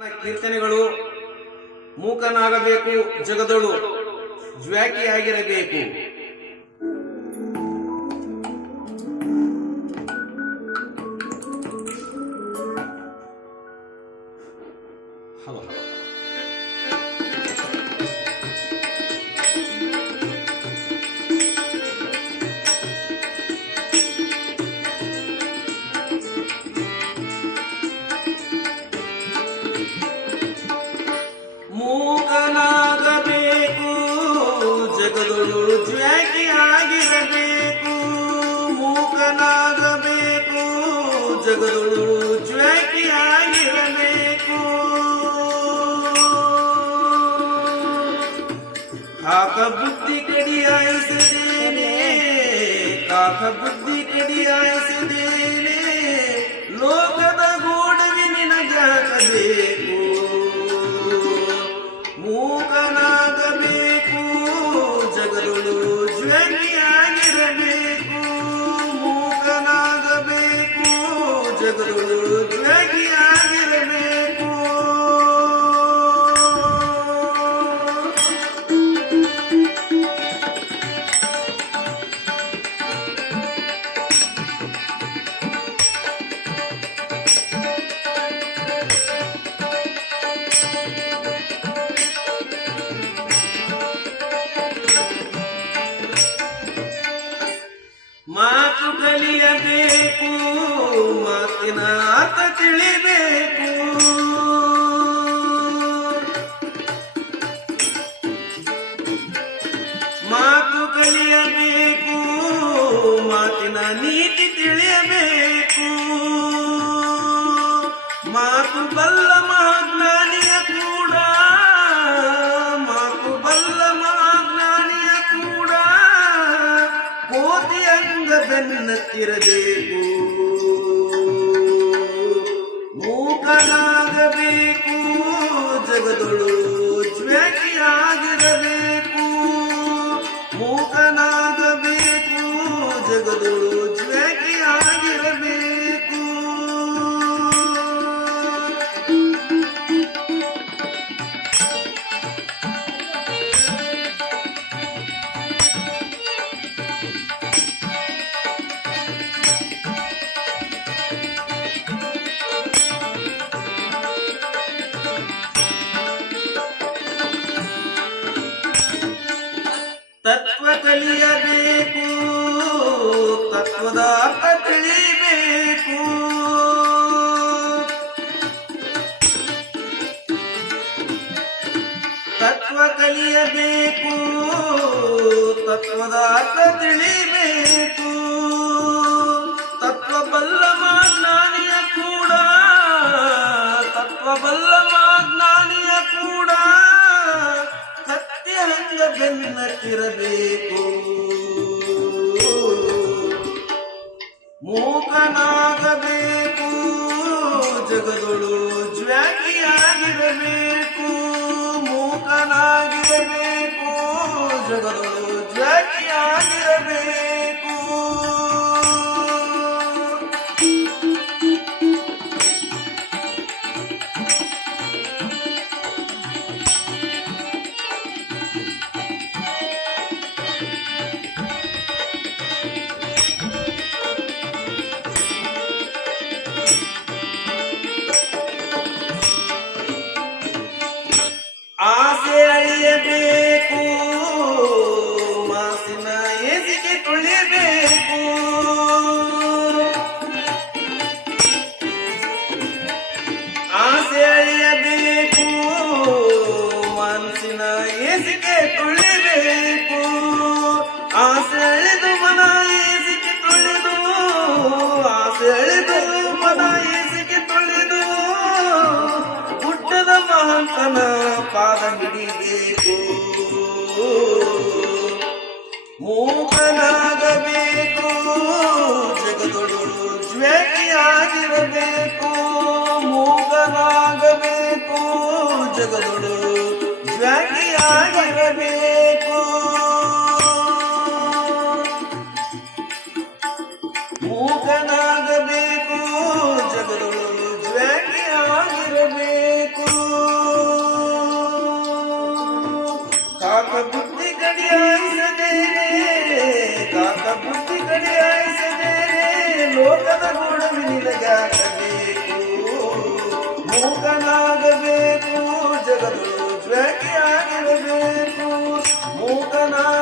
ಕೀರ್ತನೆಗಳು ಮೂಕನಾಗಬೇಕು, ಜಗದೊಳು ಜ್ವಾಕಿಯಾಗಿರಬೇಕು. ಮೂಕನಾಗಬೇಕು, ಜಗದೊಳು ಜ್ವಾಕಿಯಾಗಿರಬೇಕು. ಮೂಕನಾಗಬೇಕು, ಜಗದೊಳು ಜ್ವಾಕಿಯಾಗಿರಬೇಕು. ಕಾಕ ಬುದ್ಧಿ ಕಡಿಯಾಯಿಸಿದೇನೆ, ಕಾಕ ಬುದ್ಧಿ ಕಡಿಯಾಯಿಸಿದೇನೆ. ಲೋಕದ ಗೋಡವಿ ನಿನಗಾಗಬೇಕು. ಮೂಕನಾಗಬೇಕು, ಜಗದೊಳು ಜ್ವಾಕಿಯಾಗಿರಬೇಕು. ಮೂಕನಾಗಬೇಕು, ಜಗದೊಳು ಜ್ವಾಕಿಯಾಗಿರಬೇಕು. ಮಾತು ಕಲಿಯಬೇಕು, ಮಾತಿನ ಅರ್ಥ ತಿಳಿಬೇಕು. ಮಾತು ಕಲಿಯಬೇಕು, ಮಾತಿನ ನೀತಿ ತಿಳಿಯಬೇಕು. ಮಾತು ಬಲ್ಲ ಮಹಾಜ್ಞಾನಿಯ ಕೂಡ, ಮಾತು ಬಲ್ಲ ಮಹಾಜ್ಞಾನಿಯ ಕೂಡ ಕೋಟಿ ಅಂಗ ಬೆನ್ನತ್ತಿರಬೇಕು. ಮೂಕನಾಗಬೇಕು, ಜಗದೊಳು ಜ್ವಾಕಿಯಾಗಿರಬೇಕು. ಮೂಕನಾಗಬೇಕು, ಜಗದೊಳು ಜ್ವಾಕಿಯಾಗಿರಬೇಕು. ತತ್ವ ಕಲಿಯಬೇಕು, ತತ್ವದ ಅರ್ಥ ತಿಳಿಬೇಕು. ತತ್ವ ಕಲಿಯಬೇಕು, ತತ್ವದ ಅರ್ಥ ತಿಳಿಬೇಕು. ತತ್ವ ಬಲ್ಲ ಮಾಜ್ಞಾನಿಯ ಕೂಡ, ತತ್ವ ಬಲ್ಲ ಮಾಜ್ಞಾನಿಯ ಕೂಡ ಹಂಗ ಬೆನ್ನತ್ತಿರಬೇಕು. ಮೂಕನಾಗಬೇಕು, ಜಗದೊಳು ಜ್ವಾಕಿಯಾಗಿರಬೇಕು. ಮೂಕನಾಗಿರಬೇಕು, ಜಗದೊಳು ಜ್ವಾಕಿಯಾಗಿರಬೇಕು. ಆಸೆ ಅಳಿಯಬೇಕು, ಮಾಸಿನ ಎಸಿಗೆ ತುಳಿಬೇಕು. ಆಸೆ ಅಳಿಯಬೇಕು, ಮನಸ್ಸಿನ ಎಸಿಗೆ ತುಳಿಬೇಕು. ಆಸೆ ಅಳಿದು ಮನ ಎಸಿಗೆ ತುಳಿದು, ಆಸೆ ಅಳಿದು ಮನ ಎಸಿಗೆ ತುಳಿದು ಗುಡ್ಡದ ಮಹಂತನ ಪಾದ ಹಿಡಿಬೇಕು. ಮೂಕನಾಗಬೇಕು, ಜಗದೊಳು ಜ್ವಾಕಿಯಾಗಿರಬೇಕು. ಮೂಕನಾಗಬೇಕು, ಜಗದೊಳು ಜ್ವಾಕಿಯಾಗಿರಬೇಕು. ಮೂಕನಾಗಬೇಕು, ಜಗದೊಳು ಜ್ವಾಕಿಯಾಗಿರಬೇಕು. ಕಾಕ ಬುದ್ಧಿ ಕಡಿಯಾಯಿಸದೇನೆ ಕಾಕ ಬುದ್ಧಿ ಕಡಿಯಾಯಿಸದೇನೆ ಲೋಕದ ಗೋಡವಿ ನಿನಗಾಗಬೇಕು ಮೂಕನಾಗಬೇಕು ಜಗದೊಳು ಜ್ವಾಕಿಯಾಗಿರಬೇಕು ಮೂಕನಾಗ